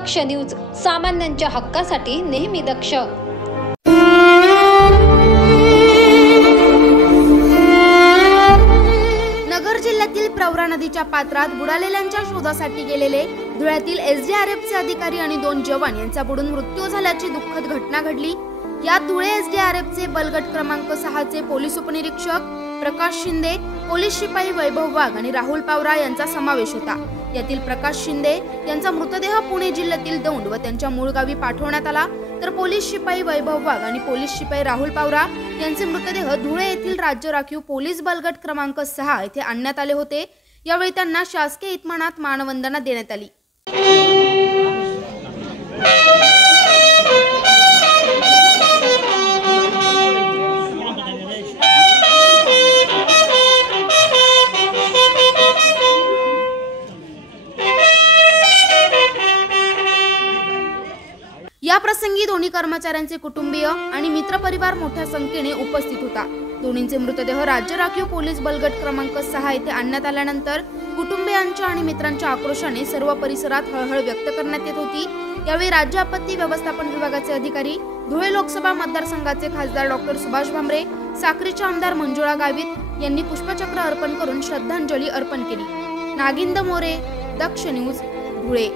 दक्ष news, सामान्यांच्या हक्कासाठी नेहमी दक्ष। नगर जिल्ह्यातील प्रवरा नदीच्या पात्रात बुडालेल्यांच्या शोधासाठी गेलेले धुळ्यातील एसडीआरएफचे अधिकारी आणि 2 जवान यांचा बुडून मृत्यू झाल्याची दुःखद घटना घडली। यात धुळे एसडीआरएफचे बलगट क्रमांक 6 चे पोलीस उपनिरीक्षक प्रकाश शिंदे, पोलीस शिपाई वैभव वाघ आणि राहुल पावरा यांचा समावेश होता। यातील प्रकाश शिंदे यांचा मृतदेह पुणे जिल्ह्यातील दौंड व त्यांच्या मूळ गावी पाठवण्यात आला, तर पोलीस शिपाई वैभव वाघ आणि पोलीस शिपाई राहुल पावरा यांचे मृतदेह धुळे येथील राज्य राखीव पोलीस बलगट क्रमांक 6 येथे आणण्यात आले होते। यावेळी त्यांना शासकीय इतमानात मानवंदना देण्यात आली। या प्रसंगी दोन्ही कर्मचाऱ्यांचे कुटुंबीय आणि मित्रपरिवार मोठ्या संख्येने उपस्थित होता। दोन्हींचे मृतदेह राज्य राखीव पोलीस बलगट क्रमांक 6 येथे आणण्यात आल्यानंतर कुटुंबियांच्या आणि मित्रांच्या आक्रोशाने सर्व परिसरात हळहळ व्यक्त करण्यात येत होती। यावेळी राज्य आपत्ती व्यवस्थापन विभागाचे अधिकारी, धुळे लोकसभा मतदारसंघाचे खासदार डॉक्टर सुभाष भामरे, साक्रीचे आमदार मंजुळा गावित यांनी पुष्पचक्र अर्पण करून श्रद्धांजली अर्पण केली। नागिंद मोरे, दक्ष न्यूज, धुळे।